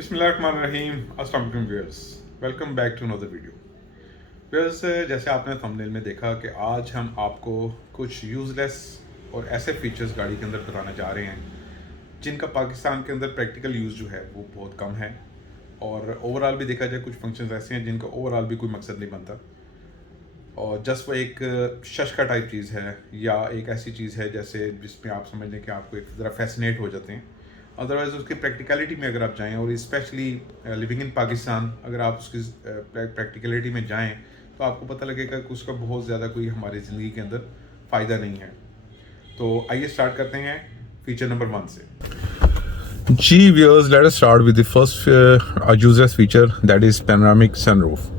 बिस्मिल्लाहिर्रहमानिर्रहीम। अस्सलाम वालेकुम viewers, welcome back to another video. Viewers, जैसे आपने थंबनेल में देखा कि आज हम आपको कुछ यूज़लेस और ऐसे फीचर्स गाड़ी के अंदर बताने जा रहे हैं जिनका पाकिस्तान के अंदर प्रैक्टिकल यूज़ जो है वो बहुत कम है, और ओवरऑल भी देखा जाए कुछ फंक्शंस ऐसे हैं जिनका ओवरऑल भी कोई मकसद नहीं बनता और जस्ट वो एक शश का टाइप चीज़ है या एक ऐसी चीज़ है जैसे जिसमें आप समझ लें कि आपको एक ज़रा फैसिनेट हो जाते हैं। अदरवाइज़ उसकी प्रैक्टिकलिटी में अगर आप जाएं, और स्पेशली लिविंग इन पाकिस्तान, अगर आप उसकी प्रैक्टिकलिटी में जाएं तो आपको पता लगेगा कि उसका बहुत ज़्यादा कोई हमारी ज़िंदगी के अंदर फ़ायदा नहीं है। तो आइए स्टार्ट करते हैं फीचर नंबर 1 से। जी viewers, let us start with the first users feature, that is panoramic sunroof.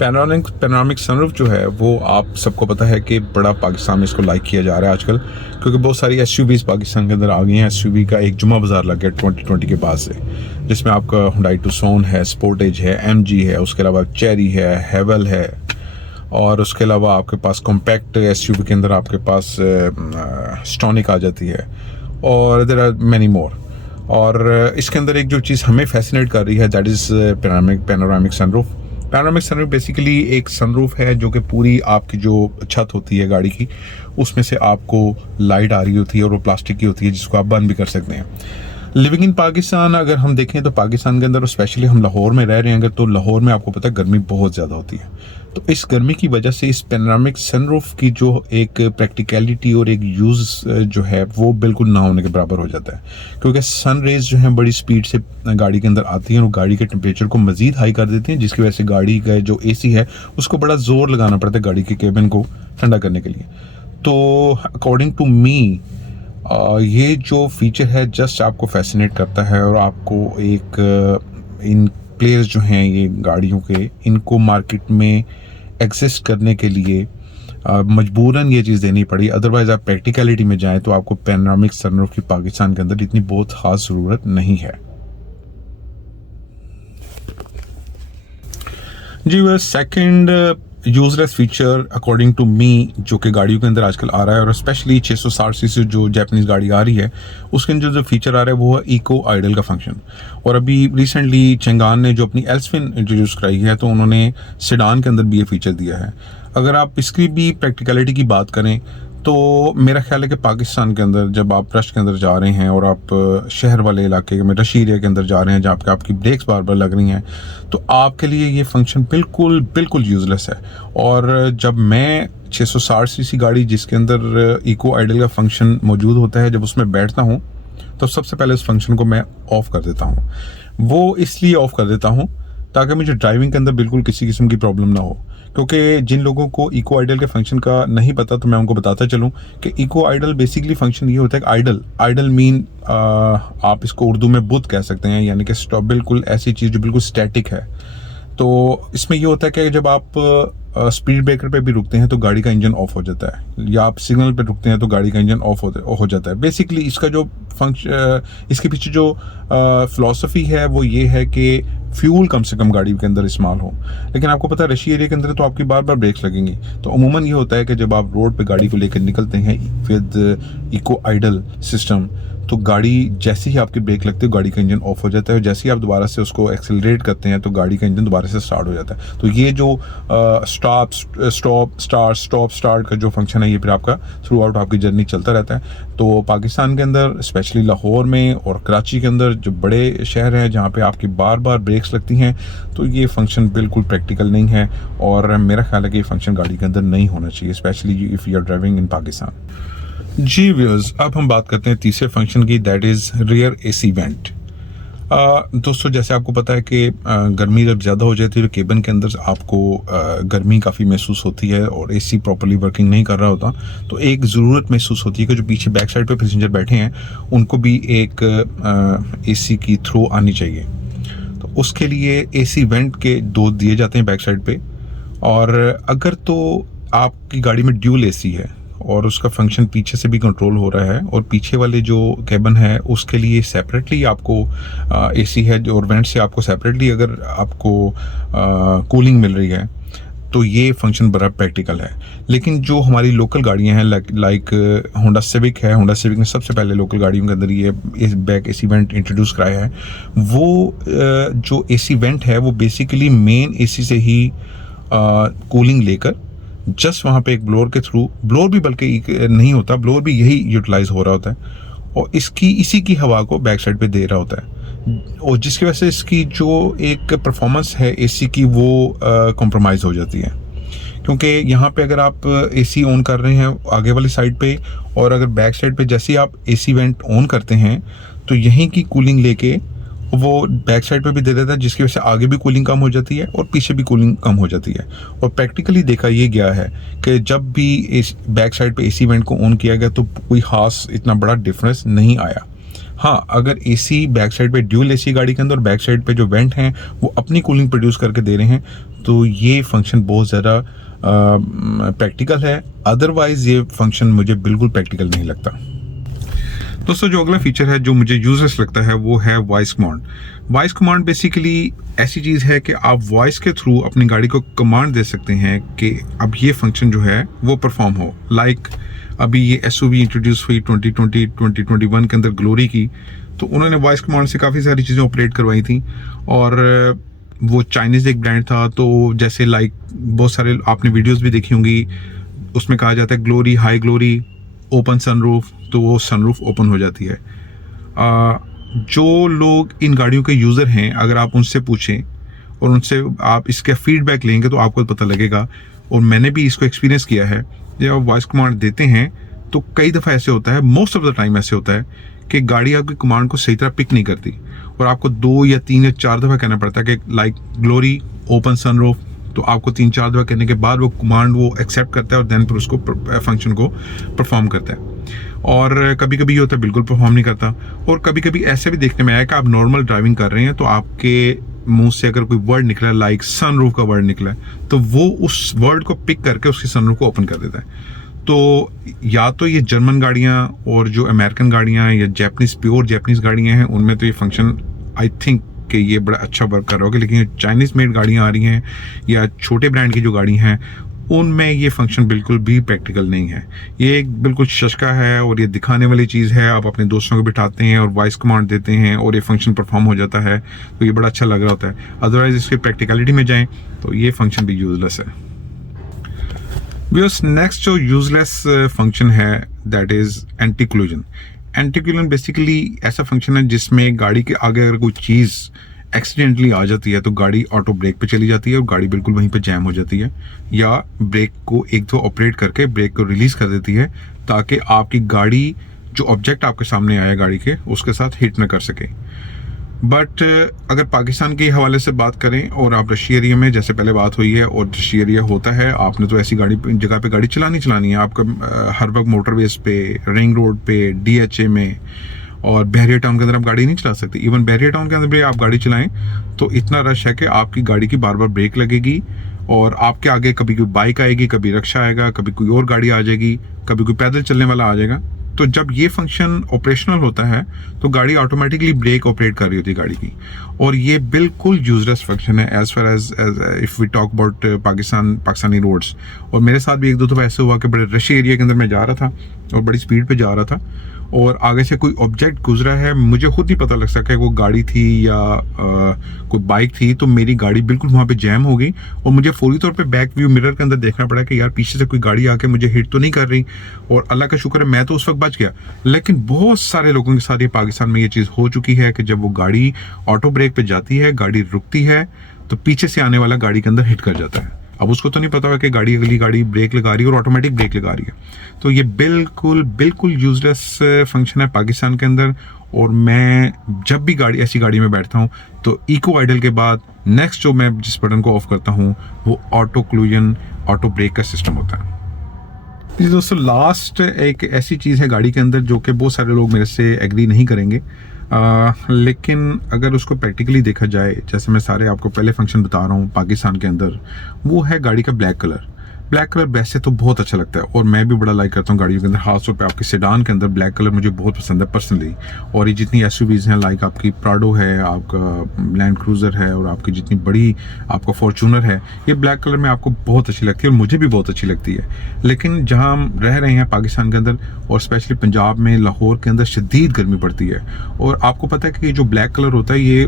Panoramic sunroof जो है वो आप सबको पता है कि बड़ा पाकिस्तान में इसको लाइक किया जा रहा है आजकल, क्योंकि बहुत सारी एसयूवीज़ पाकिस्तान के अंदर आ गई हैं। एसयूवी का एक जुमा बाज़ार लग गया 2020 के बाद से, जिसमें आपका हुंडई टुक्सन है, स्पोर्टेज है, एमजी है, उसके अलावा चेरी है, हेवल है, और उसके अलावा आपके पास कॉम्पैक्ट एसयूवी के अंदर आपके पास स्टॉनिक आ जाती है, और देयर आर मैनी मोर। और इसके अंदर एक जो चीज़ हमें फैसिनेट कर रही है that is panoramic sunroof. Panoramic sunroof basically एक सनरूफ है जो कि पूरी आपकी जो छत होती है गाड़ी की, उसमें से आपको लाइट आ रही होती है, और वो प्लास्टिक की होती है जिसको आप बंद भी कर सकते हैं। लिविंग इन पाकिस्तान अगर हम देखें तो पाकिस्तान के अंदर, स्पेशली हम लाहौर में रह रहे हैं अगर, तो लाहौर में आपको पता है गर्मी बहुत ज़्यादा होती है। तो इस गर्मी की वजह से इस पैनोरामिक सनरूफ की जो एक प्रैक्टिकलिटी और एक यूज़ जो है वो बिल्कुल ना होने के बराबर हो जाता है, क्योंकि सन रेज जो है बड़ी स्पीड से गाड़ी के अंदर आती हैं और गाड़ी के टेम्परेचर को मज़ीद हाई कर देती हैं, जिसकी वजह से गाड़ी का जो एसी है उसको बड़ा ज़ोर लगाना पड़ता है गाड़ी के केबिन को ठंडा करने के लिए। तो अकॉर्डिंग टू मी ये जो फीचर है जस्ट आपको फैसिनेट करता है, और आपको एक इन प्लेयर्स जो हैं ये गाड़ियों के, इनको मार्केट में एग्जिस्ट करने के लिए मजबूरन ये चीज़ देनी पड़ी। अदरवाइज़ आप प्रैक्टिकलिटी में जाएं तो आपको पैनोरामिक सनरूफ की पाकिस्तान के अंदर इतनी बहुत ख़ास ज़रूरत नहीं है। जी वह second useless feature according to me जो कि गाड़ियों के अंदर आजकल आ रहा है, और स्पेशली 660 सीसी जो जापानीज़ गाड़ी आ रही है उसके अंदर जो फीचर आ रहा है वो है इको आइडल का फंक्शन। और अभी रिसेंटली चंगान ने जो अपनी एल्सफिन इंट्रोड्यूस कराई है तो उन्होंने सेडान के अंदर भी ये फीचर दिया है। अगर आप इसकी भी प्रैक्टिकलिटी की बात करें तो मेरा ख्याल है कि पाकिस्तान के अंदर जब आप रश के अंदर जा रहे हैं और आप शहर वाले इलाके में रश एरिया के अंदर जा रहे हैं जहाँ पे आपकी ब्रेक्स बार बार लग रही हैं, तो आपके लिए ये फंक्शन बिल्कुल बिल्कुल यूज़लेस है। और जब मैं 660 सीसी गाड़ी जिसके अंदर इको आइडल का फंक्शन मौजूद होता है, जब उसमें बैठता हूँ तो सबसे पहले उस फंक्शन को मैं ऑफ़ कर देता हूँ। वो इसलिए ऑफ़ कर देता हूँ ताकि मुझे ड्राइविंग के अंदर बिल्कुल किसी किस्म की प्रॉब्लम ना हो, क्योंकि जिन लोगों को इको आइडल के फंक्शन का नहीं पता तो मैं उनको बताता चलूँ कि इको आइडल बेसिकली फंक्शन ये होता है कि आइडल मीन आप इसको उर्दू में बुत कह सकते हैं, यानी कि स्टॉप, बिल्कुल ऐसी चीज़ जो बिल्कुल स्टैटिक है। तो इसमें ये होता है कि जब आप स्पीड ब्रेकर पे भी रुकते हैं तो गाड़ी का इंजन ऑफ हो जाता है, या आप सिग्नल पे रुकते हैं तो गाड़ी का इंजन ऑफ हो जाता है। बेसिकली इसका जो इसके पीछे जो फिलॉसफी है वो ये है कि फ्यूल कम से कम गाड़ी के अंदर इस्तेमाल हो। लेकिन आपको पता है रशी एरिया के अंदर तो आपकी बार बार ब्रेक्स लगेंगी, तो अमूमन ये होता है कि जब आप रोड पे गाड़ी को लेकर निकलते हैं विद इको आइडल सिस्टम, तो गाड़ी जैसे ही आपकी ब्रेक लगती है गाड़ी का इंजन ऑफ हो जाता है, जैसे ही आप दोबारा से उसको एक्सेलरेट करते हैं तो गाड़ी का इंजन दोबारा से स्टार्ट हो जाता है। तो ये जो स्टॉप स्टार्ट का जो फंक्शन है ये फिर आपका थ्रू आउट आपकी जर्नी चलता रहता है। तो पाकिस्तान के अंदर स्पेशली लाहौर में और कराची के अंदर जो बड़े शहर हैं जहाँ पे आपकी बार बार ब्रेक्स लगती हैं, तो ये फंक्शन बिल्कुल प्रैक्टिकल नहीं है, और मेरा ख्याल है कि ये फंक्शन गाड़ी के अंदर नहीं होना चाहिए, specially if you are driving in Pakistan. जी व्यूअर्स, अब हम बात करते हैं तीसरे फंक्शन की, that is rear AC vent. दोस्तों, जैसे आपको पता है कि गर्मी जब ज़्यादा हो जाती है तो केबिन के अंदर आपको गर्मी काफ़ी महसूस होती है और एसी प्रॉपर्ली वर्किंग नहीं कर रहा होता, तो एक ज़रूरत महसूस होती है कि जो पीछे बैक साइड पे पैसेंजर बैठे हैं उनको भी एक एसी की थ्रो आनी चाहिए। तो उसके लिए एसी वेंट के 2 दिए जाते हैं बैक साइड पे, और अगर तो आपकी गाड़ी में ड्यूल एसी है और उसका फंक्शन पीछे से भी कंट्रोल हो रहा है, और पीछे वाले जो केबिन है उसके लिए सेपरेटली आपको एसी है और वेंट से आपको सेपरेटली अगर आपको कूलिंग मिल रही है, तो ये फंक्शन बड़ा प्रैक्टिकल है। लेकिन जो हमारी लोकल गाड़ियां हैं लाइक होंडा सिविक है, होंडा सिविक ने सबसे पहले लोकल गाड़ियों के अंदर ये इस बैक एसी वेंट इंट्रोड्यूस कराया है। वो जो एसी वेंट है वो बेसिकली मेन एसी से ही कूलिंग लेकर जस्ट वहाँ पे एक ब्लोअर के थ्रू, ब्लोअर भी बल्कि नहीं होता, ब्लोअर भी यही यूटिलाइज हो रहा होता है और इसी की हवा को बैक साइड पे दे रहा होता है, और जिसकी वजह से इसकी जो एक परफॉर्मेंस है एसी की वो कॉम्प्रोमाइज़ हो जाती है। क्योंकि यहाँ पे अगर आप एसी ऑन कर रहे हैं आगे वाली साइड पे, और अगर बैक साइड पे जैसे ही आप एसी वेंट ऑन करते हैं तो यहीं की कूलिंग लेके वो बैक साइड पे भी दे देता है, जिसकी वजह से आगे भी कूलिंग कम हो जाती है और पीछे भी कूलिंग कम हो जाती है। और प्रैक्टिकली देखा ये गया है कि जब भी इस बैक साइड पे एसी वेंट को ऑन किया गया तो कोई खास इतना बड़ा डिफरेंस नहीं आया। हाँ, अगर एसी बैक साइड पे ड्यूल एसी गाड़ी के अंदर बैक साइड पे जो वेंट हैं वो अपनी कूलिंग प्रोड्यूस करके दे रहे हैं तो ये फंक्शन बहुत ज़्यादा प्रैक्टिकल है। अदरवाइज ये फंक्शन मुझे बिल्कुल प्रैक्टिकल नहीं लगता। दोस्तों, जो अगला फीचर है जो मुझे यूजलेस लगता है वो है voice command. Voice command basically ऐसी चीज़ है कि आप वॉइस के थ्रू अपनी गाड़ी को कमांड दे सकते हैं कि अब ये फंक्शन जो है वो परफॉर्म हो। लाइक अभी ये एसयूवी इंट्रोड्यूस हुई 2020-2021 के अंदर ग्लोरी की, तो उन्होंने वॉइस कमांड से काफ़ी सारी चीज़ें ऑपरेट करवाई थी और वो चाइनीज़ एक ब्रांड था। तो जैसे लाइक बहुत सारे आपने वीडियोज़ भी देखी होंगी, उसमें कहा जाता है glory, high glory, open sunroof, तो वो सनरूफ ओपन हो जाती है। जो लोग इन गाड़ियों के यूज़र हैं, अगर आप उनसे पूछें और उनसे आप इसका फीडबैक लेंगे तो आपको पता लगेगा, और मैंने भी इसको एक्सपीरियंस किया है। जब आप वॉइस कमांड देते हैं तो कई दफ़ा ऐसे होता है, मोस्ट ऑफ द टाइम ऐसे होता है कि गाड़ी आपकी कमांड को सही तरह पिक नहीं करती और आपको 2 या 3 या 4 दफ़ा कहना पड़ता है कि लाइक ग्लोरी, ओपन सनरूफ, तो आपको 3-4 दफ़ा कहने के बाद वो कमांड वो एक्सेप्ट करता है और देन फिर उसको फंक्शन को परफॉर्म करता है। और कभी कभी ये होता है बिल्कुल परफॉर्म नहीं करता, और कभी कभी ऐसे भी देखने में आया कि आप नॉर्मल ड्राइविंग कर रहे हैं तो आपके मुंह से अगर कोई वर्ड निकला है, लाइक सनरूफ का वर्ड निकला है, तो वो उस वर्ड को पिक करके उसकी सनरूफ को ओपन कर देता है। तो या तो ये जर्मन गाड़ियाँ और जो अमेरिकन गाड़ियाँ या जैपनीज, प्योर जैपनीज गाड़ियाँ हैं, उनमें तो ये फंक्शन आई थिंक कि ये बड़ा अच्छा वर्क कर रहा होगा। लेकिन चाइनीज़ मेड गाड़ियाँ आ रही हैं या छोटे ब्रांड की जो गाड़ी हैं उनमें ये फंक्शन बिल्कुल भी प्रैक्टिकल नहीं है। ये एक बिल्कुल शशका है और ये दिखाने वाली चीज़ है। आप अपने दोस्तों को बिठाते हैं और वॉइस कमांड देते हैं और ये फंक्शन परफॉर्म हो जाता है, तो ये बड़ा अच्छा लग रहा होता है। अदरवाइज इसके प्रैक्टिकलिटी में जाएं तो ये फंक्शन भी यूजलेस है। बिकॉज नेक्स्ट जो यूजलेस फंक्शन है that is anti collision. Anti collision basically ऐसा फंक्शन है जिसमें गाड़ी के आगे अगर कोई चीज़ एक्सीडेंटली आ जाती है तो गाड़ी ऑटो ब्रेक पे चली जाती है और गाड़ी बिल्कुल वहीं पे जैम हो जाती है, या ब्रेक को एक दो ऑपरेट करके ब्रेक को रिलीज़ कर देती है ताकि आपकी गाड़ी जो ऑब्जेक्ट आपके सामने आया गाड़ी के उसके साथ हिट न कर सके। बट अगर पाकिस्तान के हवाले से बात करें और आप रशी एरिया में, जैसे पहले बात हुई है, और रशी एरिया होता है, आपने तो ऐसी जगह पे गाड़ी चलानी है। आपका हर वक्त मोटरवेज पे, रिंग रोड पे, DHA में और बहरिया टाउन के अंदर आप गाड़ी नहीं चला सकते। इवन बहरिया टाउन के अंदर भी आप गाड़ी चलाएं तो इतना रश है कि आपकी गाड़ी की बार बार ब्रेक लगेगी और आपके आगे कभी कोई बाइक आएगी, कभी रिक्शा आएगा, कभी कोई और गाड़ी आ जाएगी, कभी कोई पैदल चलने वाला आ जाएगा। तो जब ये फंक्शन ऑपरेशनल होता है तो गाड़ी ऑटोमेटिकली ब्रेक ऑपरेट कर रही होती है गाड़ी की, और ये बिल्कुल यूजलेस फंक्शन है as far as if we talk about Pakistani roads. और मेरे साथ भी एक दो दफ़ा ऐसे हुआ कि बड़े रश एरिया के अंदर मैं जा रहा था और बड़ी स्पीड पे जा रहा था और आगे से कोई ऑब्जेक्ट गुजरा है, मुझे खुद नहीं पता लग सका वो गाड़ी थी या कोई बाइक थी, तो मेरी गाड़ी बिल्कुल वहाँ पे जैम हो गई और मुझे फौरी तौर पे बैक व्यू मिरर के अंदर देखना पड़ा कि यार पीछे से कोई गाड़ी आके मुझे हिट तो नहीं कर रही। और अल्लाह का शुक्र है मैं तो उस वक्त बच गया। लेकिन बहुत सारे लोगों के साथ ये पाकिस्तान में ये चीज़ हो चुकी है कि जब वो गाड़ी ऑटो ब्रेक पे जाती है, गाड़ी रुकती है, तो पीछे से आने वाला गाड़ी के अंदर हिट कर जाता है। अब उसको तो नहीं पता है कि अगली गाड़ी ब्रेक लगा रही है और ऑटोमेटिक ब्रेक लगा रही है। तो ये बिल्कुल यूजलेस फंक्शन है पाकिस्तान के अंदर। और मैं जब भी ऐसी गाड़ी में बैठता हूँ तो इको आइडल के बाद नेक्स्ट जो मैं जिस बटन को ऑफ करता हूँ वो ऑटो क्लूजन, ऑटो ब्रेक का सिस्टम होता है। जी दोस्तों, लास्ट एक ऐसी चीज़ है गाड़ी के अंदर जो कि बहुत सारे लोग मेरे से एग्री नहीं करेंगे, लेकिन अगर उसको प्रैक्टिकली देखा जाए, जैसे मैं सारे आपको पहले फंक्शन बता रहा हूँ पाकिस्तान के अंदर, वो है गाड़ी का ब्लैक कलर। ब्लैक कलर वैसे तो बहुत अच्छा लगता है और मैं भी बड़ा लाइक करता हूँ गाड़ियों के अंदर, खासतौर पे आपके सेडान के अंदर ब्लैक कलर मुझे बहुत पसंद है पर्सनली। और ये जितनी एसयूवीज हैं, लाइक आपकी प्राडो है, आपका लैंड क्रूज़र है और आपकी जितनी बड़ी आपका फॉर्चूनर है, ये ब्लैक कलर में आपको बहुत अच्छी लगती है और मुझे भी बहुत अच्छी लगती है। लेकिन जहाँ हम रह रहे हैं पाकिस्तान के अंदर और स्पेशली पंजाब में, लाहौर के अंदर शदीद गर्मी पड़ती है और आपको पता है कि ये जो ब्लैक कलर होता है ये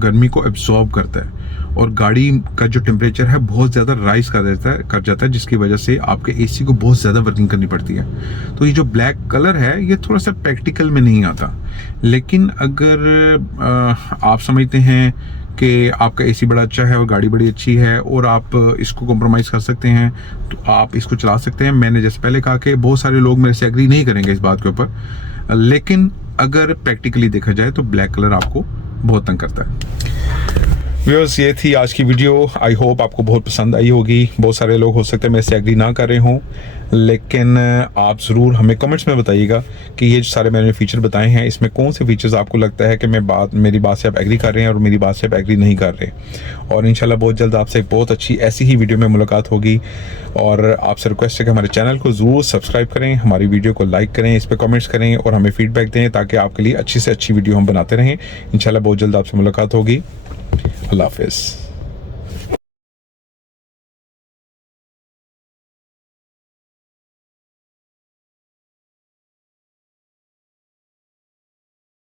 गर्मी को एब्जॉर्ब करता है और गाड़ी का जो टेम्परेचर है बहुत ज़्यादा राइज कर जाता है, जिसकी वजह से आपके एसी को बहुत ज़्यादा वर्किंग करनी पड़ती है। तो ये जो ब्लैक कलर है ये थोड़ा सा प्रैक्टिकल में नहीं आता, लेकिन अगर आप समझते हैं कि आपका एसी बड़ा अच्छा है और गाड़ी बड़ी अच्छी है और आप इसको कॉम्प्रोमाइज़ कर सकते हैं, तो आप इसको चला सकते हैं। मैंने जैसे पहले कहा कि बहुत सारे लोग मेरे से एग्री नहीं करेंगे इस बात के ऊपर, लेकिन अगर प्रैक्टिकली देखा जाए तो ब्लैक कलर आपको बहुत तंग करता है। व्यूअर्स, ये थी आज की वीडियो। आई होप आपको बहुत पसंद आई होगी। बहुत सारे लोग हो सकते हैं मेरे से एग्री ना कर रहे हों, लेकिन आप ज़रूर हमें कमेंट्स में बताइएगा कि ये जो सारे मैंने फीचर बताए हैं इसमें कौन से फीचर्स आपको लगता है कि मेरी बात से आप एग्री कर रहे हैं और मेरी बात से आप एग्री नहीं कर रहे। और इंशाल्लाह बहुत जल्द आपसे एक बहुत अच्छी ऐसी ही वीडियो में मुलाकात होगी। और आपसे रिक्वेस्ट है कि हमारे चैनल को ज़रूर सब्सक्राइब करें, हमारी वीडियो को लाइक करें, इस पर कमेंट्स करें और हमें फीडबैक दें ताकि आपके लिए अच्छी से अच्छी वीडियो हम बनाते रहें। इंशाल्लाह बहुत जल्द आपसे मुलाकात होगी। अल्लाह हाफ़िज़।